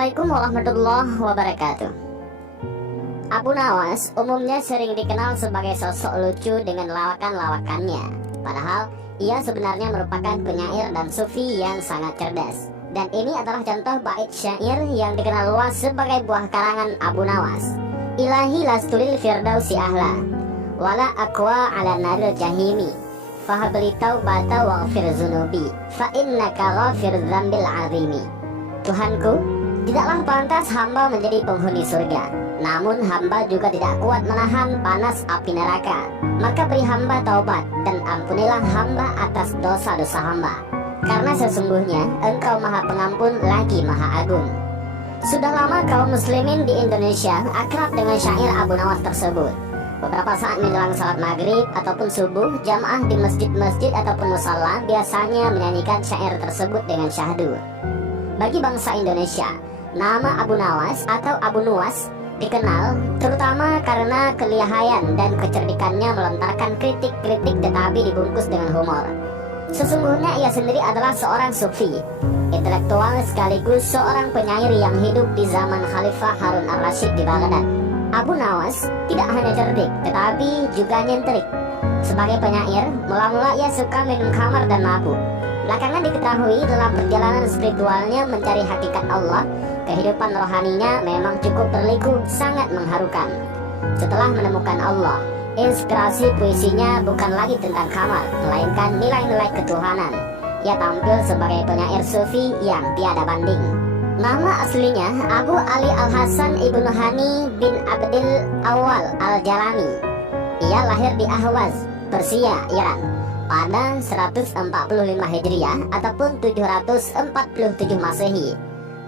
Assalamualaikum warahmatullahi wabarakatuh. Abu Nawas umumnya sering dikenal sebagai sosok lucu dengan lawakan-lawakannya. Padahal ia sebenarnya merupakan penyair dan sufi yang sangat cerdas. Dan ini adalah contoh bait syair yang dikenal luas sebagai buah karangan Abu Nawas. Ilahi lastulil firdausi ahla wala aqwa ala naril jahimi fahabli taubata waghfir zunubi fa innaka ghafir dzambil azimi. Tuhanku, tidaklah pantas hamba menjadi penghuni surga, namun hamba juga tidak kuat menahan panas api neraka. Maka beri hamba taubat dan ampunilah hamba atas dosa-dosa hamba, karena sesungguhnya engkau maha pengampun lagi maha agung. Sudah lama kaum muslimin di Indonesia akrab dengan syair Abu Nawas tersebut. Beberapa saat menjelang salat maghrib ataupun subuh, jamaah di masjid-masjid ataupun musala biasanya menyanyikan syair tersebut dengan syahdu. Bagi bangsa Indonesia, nama Abu Nawas atau Abu Nuwas dikenal terutama karena kelihayan dan kecerdikannya melontarkan kritik-kritik tetapi dibungkus dengan humor. Sesungguhnya ia sendiri adalah seorang sufi, intelektual sekaligus seorang penyair yang hidup di zaman Khalifah Harun al-Rashid di Baghdad. Abu Nawas tidak hanya cerdik tetapi juga nyentrik. Sebagai penyair, mula-mula ia suka minum khamar dan mabuk. Belakangan diketahui dalam perjalanan spiritualnya mencari hakikat Allah, kehidupan rohaninya memang cukup berliku, sangat mengharukan. Setelah menemukan Allah, inspirasi puisinya bukan lagi tentang kamar, melainkan nilai-nilai ketuhanan. Ia tampil sebagai penyair sufi yang tiada banding. Nama aslinya Abu Ali Al-Hasan Ibnu Hani bin Abdil Awal Al-Jalani. Ia lahir di Ahwaz, Persia, Iran pada 145 Hijriah ataupun 747 Masehi.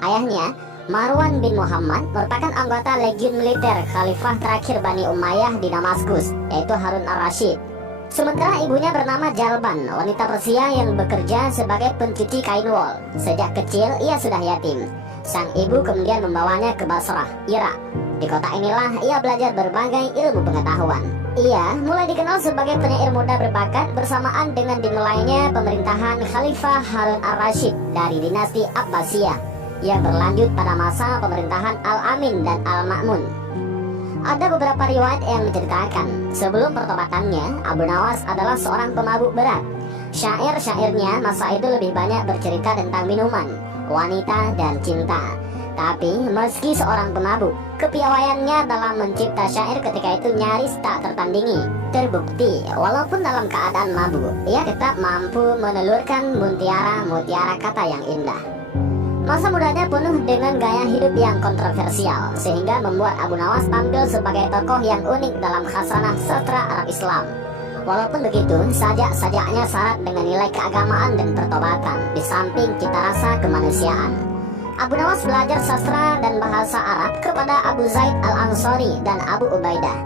Ayahnya, Marwan bin Muhammad, merupakan anggota legiun militer Khalifah terakhir Bani Umayyah di Damaskus, yaitu Harun al-Rashid. Sementara ibunya bernama Jalban, wanita Persia yang bekerja sebagai pencuci kain wol. Sejak kecil ia sudah yatim. Sang ibu kemudian membawanya ke Basrah, Irak. Di kota inilah ia belajar berbagai ilmu pengetahuan. Ia mulai dikenal sebagai penyair muda berbakat bersamaan dengan dimulainya pemerintahan Khalifah Harun al-Rashid dari dinasti Abbasiyah yang berlanjut pada masa pemerintahan Al-Amin dan Al-Ma'mun. Ada beberapa riwayat yang menceritakan sebelum pertobatannya, Abu Nawas adalah seorang pemabuk berat. Syair-syairnya masa itu lebih banyak bercerita tentang minuman, wanita, dan cinta. Tapi meski seorang pemabuk, kepiawaiannya dalam mencipta syair ketika itu nyaris tak tertandingi. Terbukti, walaupun dalam keadaan mabuk, ia tetap mampu menelurkan mutiara-mutiara kata yang indah. Masa mudanya penuh dengan gaya hidup yang kontroversial, sehingga membuat Abu Nawas tampil sebagai tokoh yang unik dalam khasanah sastra Arab Islam. Walaupun begitu, sajak-sajaknya syarat dengan nilai keagamaan dan pertobatan, di samping cita rasa kemanusiaan. Abu Nawas belajar sastra dan bahasa Arab kepada Abu Zaid al-Ansari dan Abu Ubaidah.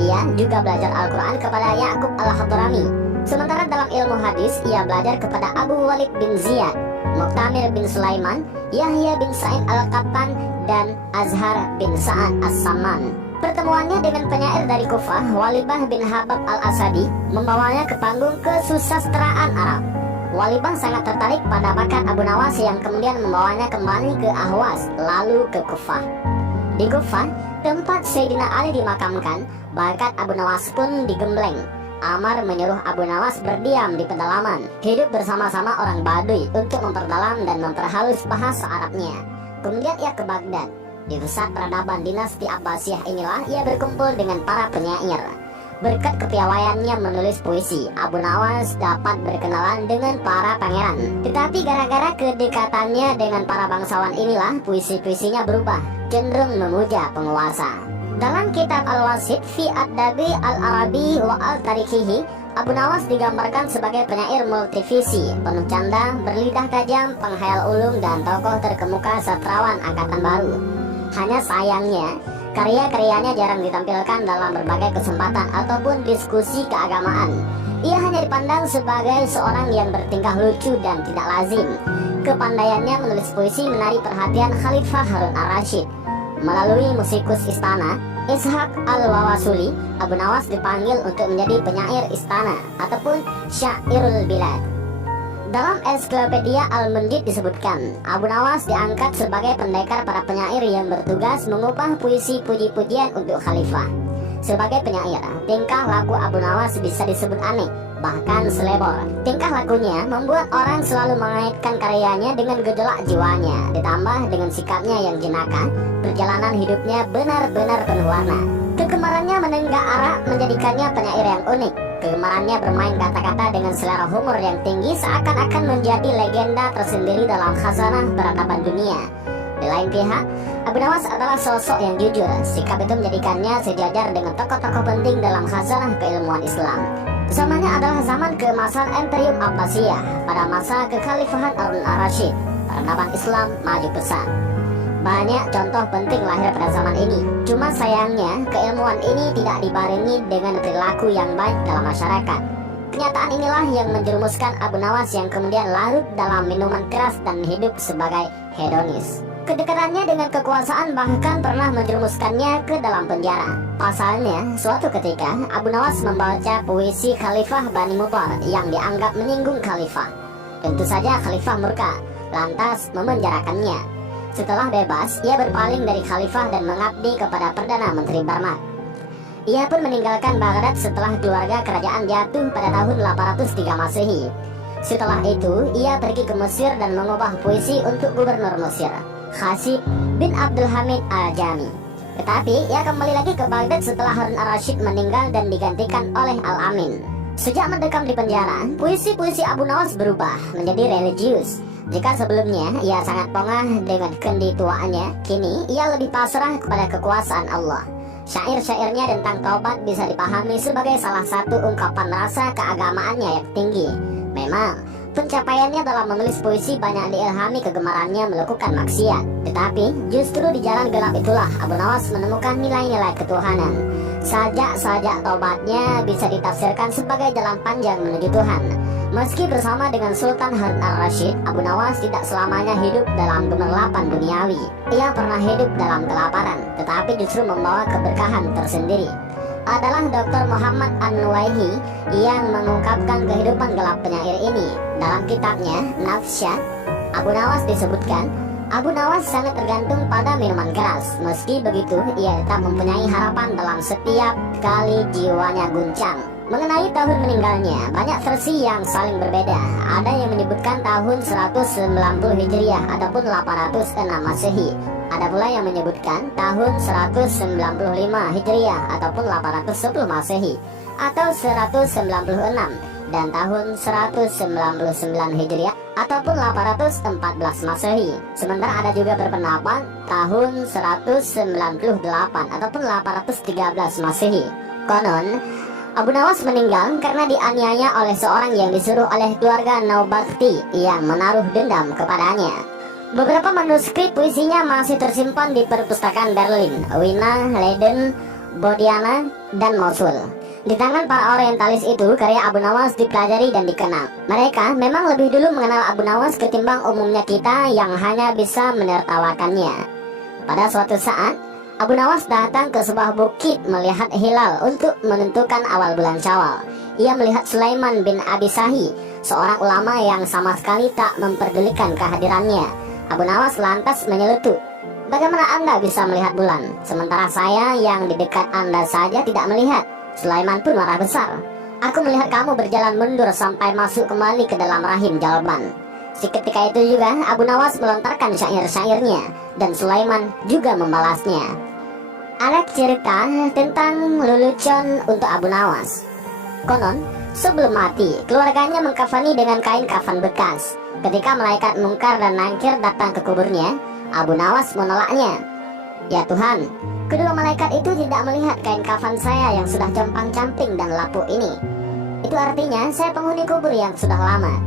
Ia juga belajar Al-Quran kepada Ya'qub al-Hadrami. Sementara dalam ilmu hadis, ia belajar kepada Abu Walid bin Ziyad, Muqtamir bin Sulaiman, Yahya bin Sa'id al-Qattan, dan Azhar bin Sa'ad as-Samman. Pertemuannya dengan penyair dari Kufah, Walibah bin Habab al-Asadi, membawanya ke panggung kesusastraan Arab. Walibah sangat tertarik pada bakat Abu Nawas yang kemudian membawanya kembali ke Ahwaz, lalu ke Kufah. Di Kufah, tempat Sayyidina Ali dimakamkan, bakat Abu Nawas pun digembleng. Amar menyuruh Abu Nawas berdiam di pedalaman, hidup bersama-sama orang Baduy untuk memperdalam dan memperhalus bahasa Arabnya. Kemudian ia ke Baghdad. Di pusat peradaban dinasti Abbasiyah inilah ia berkumpul dengan para penyair. Berkat kepiawaiannya menulis puisi, Abu Nawas dapat berkenalan dengan para pangeran. Tetapi gara-gara kedekatannya dengan para bangsawan inilah, puisi-puisinya berubah, cenderung memuja penguasa. Dalam kitab Al-Wasit fi Adabi Al-Arabi wa Al-Tarikihi, Abu Nawas digambarkan sebagai penyair multivisi, penuh canda, berlidah tajam, penghayal ulung, dan tokoh terkemuka sastrawan angkatan baru. Hanya sayangnya, karya-karyanya jarang ditampilkan dalam berbagai kesempatan ataupun diskusi keagamaan. Ia hanya dipandang sebagai seorang yang bertingkah lucu dan tidak lazim. Kepandaiannya menulis puisi menarik perhatian Khalifah Harun al-Rashid. Melalui musikus istana, Ishaq al-Wawasuli, Abu Nawas dipanggil untuk menjadi penyair istana ataupun syairul bilad. Dalam ensiklopedia Al-Mundid disebutkan, Abu Nawas diangkat sebagai pendekar para penyair yang bertugas mengubah puisi puji-pujian untuk khalifah. Sebagai penyair, tingkah laku Abu Nawas bisa disebut aneh, bahkan selebor. Tingkah lakunya membuat orang selalu mengaitkan karyanya dengan gejolak jiwanya, ditambah dengan sikapnya yang jenaka. Perjalanan hidupnya benar-benar penuh warna. Kegemarannya menenggak arak menjadikannya penyair yang unik. Kegemarannya bermain kata-kata dengan selera humor yang tinggi seakan-akan menjadi legenda tersendiri dalam khazanah peradaban dunia. Di lain pihak, Abu Nawas adalah sosok yang jujur. Sikap itu menjadikannya sejajar dengan tokoh-tokoh penting dalam khazanah keilmuan Islam. Zamannya adalah zaman keemasan Imperium Abbasiyah. Pada masa kekhalifahan Harun al-Rashid, peradaban Islam maju pesat. Banyak contoh penting lahir pada zaman ini. Cuma sayangnya, keilmuan ini tidak dibarengi dengan perilaku yang baik dalam masyarakat. Kenyataan inilah yang menjerumuskan Abu Nawas yang kemudian larut dalam minuman keras dan hidup sebagai hedonis. Kedekatannya dengan kekuasaan bahkan pernah menjerumuskannya ke dalam penjara. Pasalnya, suatu ketika Abu Nawas membaca puisi Khalifah Bani Muttar yang dianggap menyinggung Khalifah. Tentu saja Khalifah murka, lantas memenjarakannya. Setelah bebas, ia berpaling dari Khalifah dan mengabdi kepada Perdana Menteri Barmak. Ia pun meninggalkan Baghdad setelah keluarga kerajaan jatuh pada tahun 803 Masehi. Setelah itu, ia pergi ke Mesir dan mengubah puisi untuk gubernur Mesir, Khasib bin Abdul Hamid al-Jami. Tetapi, ia kembali lagi ke Baghdad setelah Harun al-Rashid meninggal dan digantikan oleh Al-Amin. Sejak mendekam di penjara, puisi-puisi Abu Nawas berubah menjadi religius. Jika sebelumnya ia sangat pongah dengan kendi tuaannya, kini ia lebih pasrah kepada kekuasaan Allah. Syair-syairnya tentang taubat bisa dipahami sebagai salah satu ungkapan rasa keagamaannya yang tinggi. Memang, pencapaiannya dalam menulis puisi banyak diilhami kegemarannya melakukan maksiat. Tetapi, justru di jalan gelap itulah Abu Nawas menemukan nilai-nilai ketuhanan. Sajak-sajak taubatnya bisa ditafsirkan sebagai jalan panjang menuju Tuhan. Meski bersama dengan Sultan Harun al-Rashid, Abu Nawas tidak selamanya hidup dalam gemerlapan duniawi. Ia pernah hidup dalam kelaparan, tetapi justru membawa keberkahan tersendiri. Adalah Dr. Muhammad An-Nuwaihi yang mengungkapkan kehidupan gelap penyair ini. Dalam kitabnya, Nafsyah, Abu Nawas disebutkan, Abu Nawas sangat tergantung pada minuman keras. Meski begitu, ia tetap mempunyai harapan dalam setiap kali jiwanya guncang. Mengenai tahun meninggalnya, banyak versi yang saling berbeda. Ada yang menyebutkan tahun 190 Hijriah ataupun 806 Masehi. Ada pula yang menyebutkan tahun 195 Hijriah ataupun 810 Masehi atau 196 dan tahun 199 Hijriah ataupun 814 Masehi. Sementara ada juga berpendapat tahun 198 ataupun 813 Masehi. Konon, Abu Nawas meninggal karena dianiaya oleh seorang yang disuruh oleh keluarga Naubakhti yang menaruh dendam kepadanya. Beberapa manuskrip puisinya masih tersimpan di perpustakaan Berlin, Wina, Leiden, Bodiana, dan Mosul. Di tangan para orientalis itu, karya Abu Nawas dipelajari dan dikenal. Mereka memang lebih dulu mengenal Abu Nawas ketimbang umumnya kita yang hanya bisa menertawakannya. Pada suatu saat, Abu Nawas datang ke sebuah bukit melihat hilal untuk menentukan awal bulan Syawal. Ia melihat Sulaiman bin Abi Sahi, seorang ulama yang sama sekali tak memperdulikan kehadirannya. Abu Nawas lantas menyeletuk, "Bagaimana Anda bisa melihat bulan, sementara saya yang di dekat Anda saja tidak melihat?" Sulaiman pun marah besar. "Aku melihat kamu berjalan mundur sampai masuk kembali ke dalam rahim Jalban." Seketika itu juga Abu Nawas melontarkan syair-syairnya dan Sulaiman juga membalasnya. Ada cerita tentang lelucon untuk Abu Nawas. Konon, sebelum mati, keluarganya mengkafani dengan kain kafan bekas. Ketika malaikat Mungkar dan Nakir datang ke kuburnya, Abu Nawas menolaknya. "Ya Tuhan, kedua malaikat itu tidak melihat kain kafan saya yang sudah compang-camping dan lapuk ini. Itu artinya saya penghuni kubur yang sudah lama."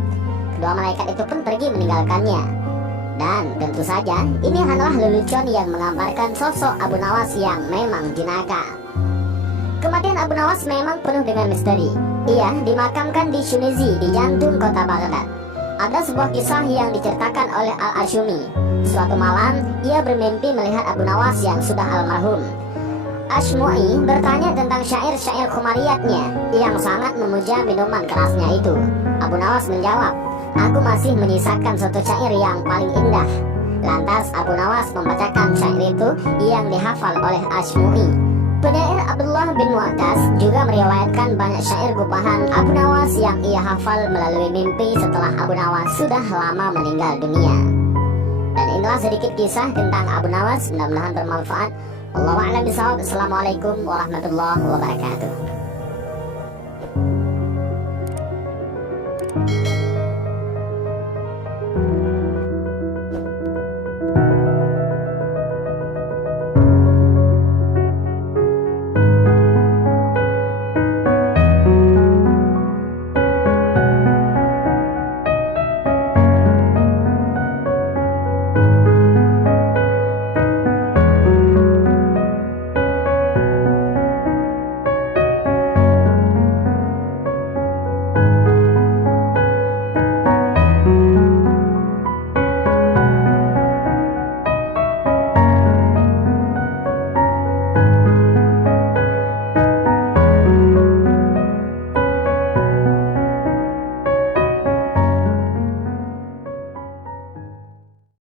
Kedua malaikat itu pun pergi meninggalkannya. Dan tentu saja, ini hanyalah lelucon yang menggambarkan sosok Abu Nawas yang memang jenaka. Kematian Abu Nawas memang penuh dengan misteri. Ia dimakamkan di Shunizi, di jantung kota Baghdad. Ada sebuah kisah yang diceritakan oleh Al-Ashumi. Suatu malam, ia bermimpi melihat Abu Nawas yang sudah almarhum. Ashmu'i bertanya tentang syair-syair khumariyatnya yang sangat memuja minuman kerasnya itu. Abu Nawas menjawab, aku masih menyisakan suatu syair yang paling indah. Lantas Abu Nawas membacakan syair itu yang dihafal oleh Asmu'i. Penyair Abdullah bin Mu'taz juga meriwayatkan banyak syair gubahan Abu Nawas yang ia hafal melalui mimpi setelah Abu Nawas sudah lama meninggal dunia. Dan inilah sedikit kisah tentang Abu Nawas, mudah-mudahan bermanfaat. Wallahu a'lam bishawab. Assalamualaikum warahmatullahi wabarakatuh.